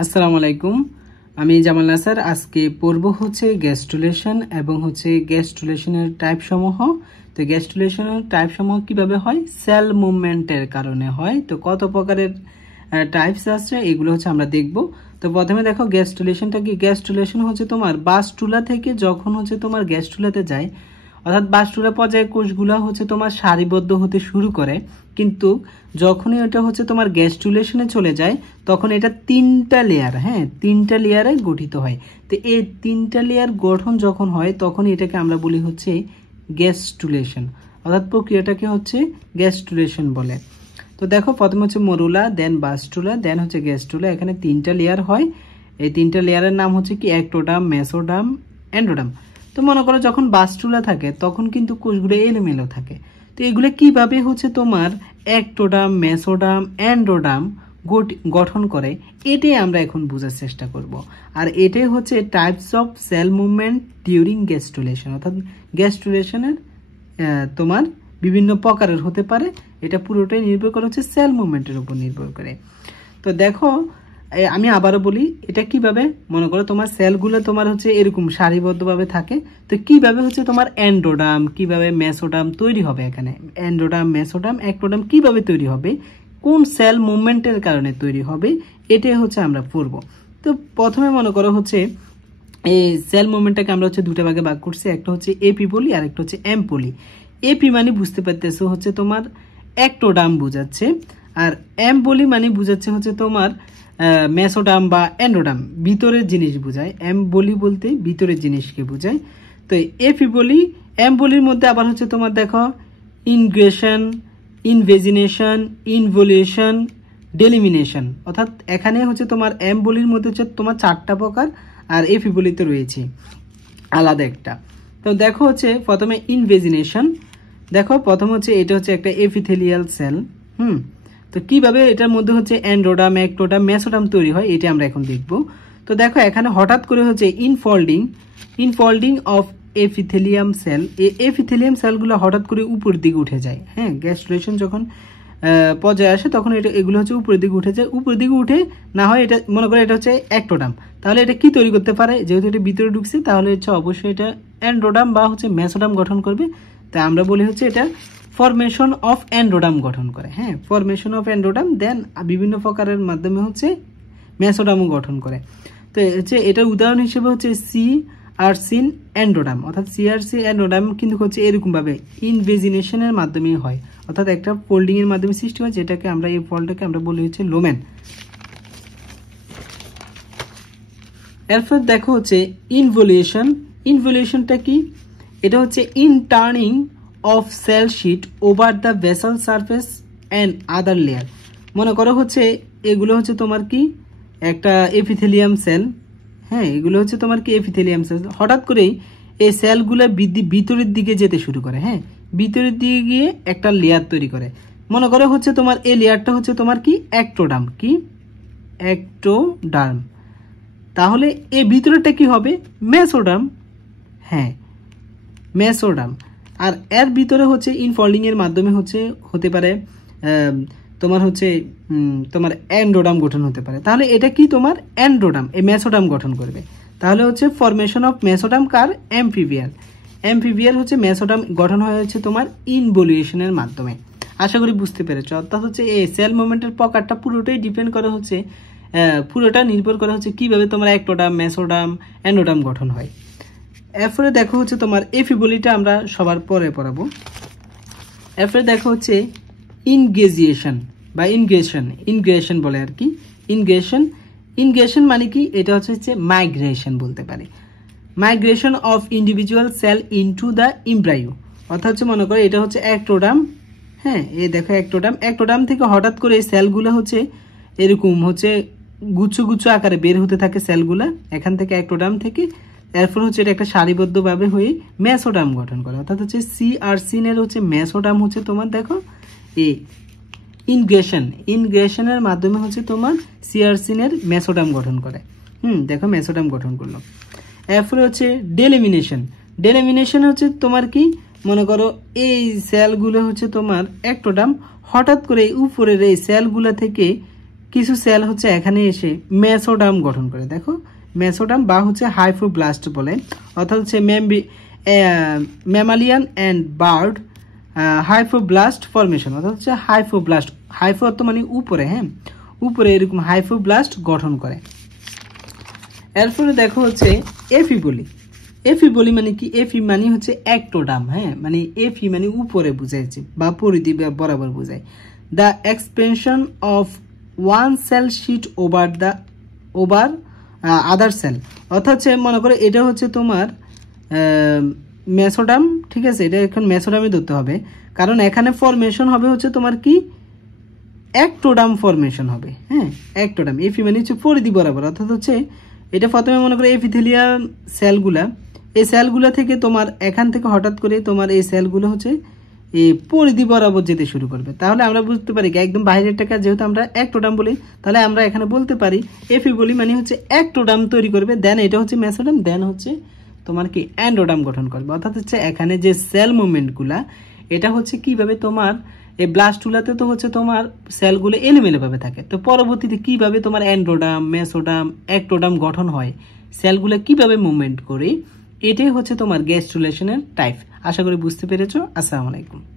আসসালামু আলাইকুম। আমি জামাল নাসার। আজকে পড়ব হচ্ছে গ্যাস্ট্রুলেশন এবং হচ্ছে গ্যাস্ট্রুলেশনের টাইপ সমূহ। তো গ্যাস্ট্রুলেশনের টাইপ সমূহ কিভাবে হয়? সেল মুভমেন্টের কারণে হয়। তো কত প্রকারের টাইপস আছে এগুলো হচ্ছে আমরা দেখব। তো প্রথমে দেখো গ্যাস্ট্রুলেশনটা কি। গ্যাস্ট্রুলেশন হচ্ছে তোমার বাসটুলা থেকে যখন হচ্ছে তোমার গ্যাস্ট্রুলাতে যায়, অর্থাৎ বাসটুলা পর্যায়ে কোষগুলো হচ্ছে তোমার সারিবদ্ধ হতে শুরু করে, কিন্তু যখনই এটা হচ্ছে তোমার গ্যাস্ট্রুলেশনে চলে যায় তখন এটা তিনটা লেয়ারে গঠিত হয়। তো এই তিনটা লেয়ার গঠন যখন হয় তখন এটাকে আমরা বলি হচ্ছে গ্যাস্ট্রুলেশন, অর্থাৎ প্রক্রিয়াটাকে হচ্ছে গ্যাস্ট্রুলেশন বলে। তো দেখো প্রথমে হচ্ছে মরুলা, দেন বাসটুলা, দেন হচ্ছে গ্যাস্ট্রুলা। এখানে তিনটা লেয়ার হয়। এই তিনটা লেয়ারের নাম হচ্ছে কি একটোডাম, মেসোডাম, এন্ডোডাম। তো মনে করো যখন বাসটুলা থাকে তখন কিন্তু কোষগুলো এলোমেলো থাকে। তো এগুলো কিভাবে হচ্ছে তোমার একটোডাম, মেসোডাম, এন্ডোডাম গঠন করে, এটাই আমরা এখন বোঝার চেষ্টা করব। আর এটাই হচ্ছে types of cell movement during gastrulation, অর্থাৎ গ্যাস্ট্রুলেশনের তোমার বিভিন্ন প্রকারের হতে পারে। এটা পুরোটাই নির্ভর করে হচ্ছে সেল মুভমেন্টের উপর নির্ভর করে। তো দেখো আমি আবারও বলি এটা কিভাবে। মনে করো তোমার সেলগুলো তোমার হচ্ছে এরকম সারিবদ্ধভাবে থাকে। তো কিভাবে হচ্ছে তোমার এন্ডোডাম, কিভাবে মেসোডাম তৈরি হবে, এখানে এন্ডোডাম, মেসোডাম, একটোডাম কিভাবে তৈরি হবে, কোন সেল মুভমেন্টের কারণে তৈরি হবে, এটাই হচ্ছে আমরা পড়ব। তো প্রথমে মনে করো হচ্ছে এই সেল মুভমেন্টটাকে আমরা হচ্ছে দুটো ভাগে ভাগ করছি। একটা হচ্ছে এপি বলি আর একটা হচ্ছে এম বলি। এপি মানে বুঝতে পারতেছো হচ্ছে তোমার একটোডাম বোঝাচ্ছে, আর এম বলি মানে বুঝাচ্ছে হচ্ছে তোমার মেসোডাম বা এন্ডোডাম, ভিতরের জিনিস বোঝায়। এম বলি বলতে ভিতরের জিনিসকে বোঝায়। তো এপি বলি, এম বলির মধ্যে আবার হচ্ছে তোমার দেখো ইনগ্রেশন, ইনভেজিনেশন, ইনভলিউশন, ডেলিমিনেশন, অর্থাৎ এখানে হচ্ছে তোমার এম বলির মধ্যে হচ্ছে তোমার চারটা প্রকার, আর এপি বলিতে রয়েছে আলাদা একটা। তো দেখো হচ্ছে প্রথমে ইনভেজিনেশন। দেখো প্রথম হচ্ছে এটা হচ্ছে একটা এপিথেলিয়াল সেল। তো কিভাবে এটার মধ্যে হচ্ছে এন্ডোডাম, একটোডাম, মেসোডাম তৈরি হয় এটা আমরা এখন দেখব। তো দেখো এখানে হঠাৎ করে হচ্ছে ইনফোল্ডিং অফ এপিথেলিয়াম সেল। এই এপিথেলিয়াম সেলগুলো হঠাৎ করে উপর দিকে উঠে যায়। গ্যাস্ট্রুলেশন যখন পর্যায়ে আসে তখন এগুলো হচ্ছে উপরের দিকে উঠে যায়। উপরের দিকে উঠে না হয় এটা মনে করে এটা হচ্ছে একটোডাম, তাহলে এটা কি তৈরি করতে পারে? যেহেতু এটা ভিতরে ঢুকছে তাহলে হচ্ছে অবশ্যই এটা এন্ডোডাম বা হচ্ছে মেসোডাম গঠন করবে। তাই আমরা বলি হচ্ছে এটা ফরমেশন অফ এন্ডোডাম গঠন করে। ফরমেশন অফ এন্ডোডাম, দেন বিভিন্ন প্রকারের মাধ্যমে হচ্ছে মেসোডামও গঠন করে। তো হচ্ছে এটার উদাহরণ হিসেবে হচ্ছে সি আরসিন এন্ডোডাম, অর্থাৎ সিআরসি এন্ডোডাম কিন্তু হচ্ছে এরকম ভাবে ইনভেজিনেশনের মাধ্যমে হয়, অর্থাৎ একটা ফোল্ডিং এর মাধ্যমে সৃষ্টি হয়, যেটাকে আমরা এই ফলটাকে আমরা বলি হচ্ছে লোমেন। এরপর দেখো হচ্ছে ইনভলিউশনটা কি? এটা হচ্ছে inturning of cell sheet over the vessel surface and other layer. মনে করো হচ্ছে এগুলো হচ্ছে তোমার কি একটা এপিথেলিয়াম সেল। এগুলো হচ্ছে তোমার কি এপিথেলিয়াম সেল। হঠাৎ করেই এই সেলগুলো ভিতরের দিকে যেতে শুরু করে। ভিতরের দিকে গিয়ে একটা লেয়ার তৈরি করে। মনে করো হচ্ছে তোমার এই লেয়ারটা হচ্ছে তোমার কি একটোডাম, কি একটোডার্ম। তাহলে এই ভিতরেরটা কি হবে? মেসোডাম। মেসোডাম। আর এর ভিতরে হচ্ছে ইনফোল্ডিং এর মাধ্যমে হচ্ছে হতে পারে তোমার হচ্ছে তোমার এন্ডোডাম গঠন হতে পারে। তাহলে এটা কি তোমার এন্ডোডাম, এই মেসোডাম গঠন করবে। তাহলে হচ্ছে ফরমেশন অফ মেসোডাম কার? এমফিবিয়ার হচ্ছে মেসোডাম গঠন হয়েছে তোমার ইনভলিউশনের মাধ্যমে। আশা করি বুঝতে পেরেছ। অর্থাৎ হচ্ছে এই সেল মুভমেন্টের প্রকারটা পুরোটাই ডিপেন্ড করে হচ্ছে পুরোটা নির্ভর করে হচ্ছে কিভাবে তোমার একটোডাম, মেসোডাম, এন্ডোডাম গঠন হয়। এরপরে দেখো হচ্ছে তোমার এপি বলিটা আমরা সবার পরে পড়াবো। এরপরে দেখো হচ্ছে ইনগেজিয়েশন বা ইনগ্রেশন বলে আর কি। ইনগ্রেশন মানে কি? এটা হচ্ছে মাইগ্রেশন বলতে পারে। Migration of individual cell into the embryo, অর্থাৎ হচ্ছে মনে করো এটা হচ্ছে একটোডাম। এই দেখো একটোডাম থেকে হঠাৎ করে এই সেলগুলো হচ্ছে এরকম হচ্ছে গুচ্ছ আকারে বের হতে থাকে সেলগুলা এখান থেকে, একটোডাম থেকে। এরপর হচ্ছে এটা একটা সারিবদ্ধভাবে হয়ে মেসোডাম গঠন করে, অর্থাৎ হচ্ছে সিআরসিনের হচ্ছে মেসোডাম হচ্ছে তোমার দেখো এই ইনগ্রেশনের মাধ্যমে হচ্ছে তোমার সিআরসিনের মেসোডাম গঠন করে। দেখো মেসোডাম গঠন করলো। এরপরে হচ্ছে ডেলিমিনেশন হচ্ছে তোমার কি? মনে করো এই সেলগুলো হচ্ছে তোমার একটোডাম, হঠাৎ করে উপরের এই সেলগুলো থেকে কিছু সেল হচ্ছে এখানে এসে মেসোডাম গঠন করে। দেখো মেসোডাম বা হচ্ছে হাইফোব্লাস্ট বলে, অর্থাৎ হচ্ছে ম্যামালিয়ান অ্যান্ড বার্ড হাইফোব্লাস্ট ফরমেশন, অর্থাৎ হচ্ছে হাইফোব্লাস্ট, হাইফো অর্থ মানে উপরে, হ্যাঁ উপরে এরকম হাইফোব্লাস্ট গঠন করে। এরপরে দেখো হচ্ছে এফি বলি। এফি বলি মানে কি? এফি মানে হচ্ছে একটোডাম, হ্যাঁ মানে এফি মানে উপরে বুঝাইছে বা পরিধি বরাবর বোঝায়। The expansion of one cell sheet over other cell, অর্থাৎ হচ্ছে মনে করো এটা হচ্ছে তোমার মেসোডাম, ঠিক আছে, এটা এখন মেসোডামই ধরতে হবে, কারণ এখানে ফরমেশন হবে হচ্ছে তোমার কি একটোডাম ফরমেশন হবে, হ্যাঁ একটোডাম। এফি মানে হচ্ছে পরিধি বরাবর, অর্থাৎ হচ্ছে এটা প্রথমে মনে করো এপিথেলিয়াল সেলগুলা, এই সেলগুলা থেকে তোমার এখান থেকে হঠাৎ করে তোমার এই সেলগুলো হচ্ছে এই পরিধি বরাবর যেতে শুরু করবে। তাহলে আমরা বুঝতে পারি কি একদম বাইরেরটাকে যেহেতু আমরা একটোডাম বলি, তাহলে আমরা এখানে বলতে পারি এফি বলি মানে হচ্ছে একটোডাম তৈরি করবে, দেন এটা হচ্ছে মেসোডাম, দেন হচ্ছে তোমার কি অ্যান্ডোডাম গঠন করবে। অর্থাৎ হচ্ছে এখানে যে সেল মুভমেন্টগুলা এটা হচ্ছে কিভাবে তোমার এই ব্লাস্টুলাতে তো হচ্ছে তোমার সেলগুলো এলোমেলোভাবে থাকে, তো পরবর্তীতে কিভাবে তোমার অ্যান্ড্রোডাম, মেসোডাম, একটোডাম গঠন হয়, সেলগুলো কিভাবে মুভমেন্ট করে, এটাই হচ্ছে তোমার গ্যাস্ট্রুলেশনের টাইপ। আশা করি বুঝতে পেরেছো। আসসালামু আলাইকুম।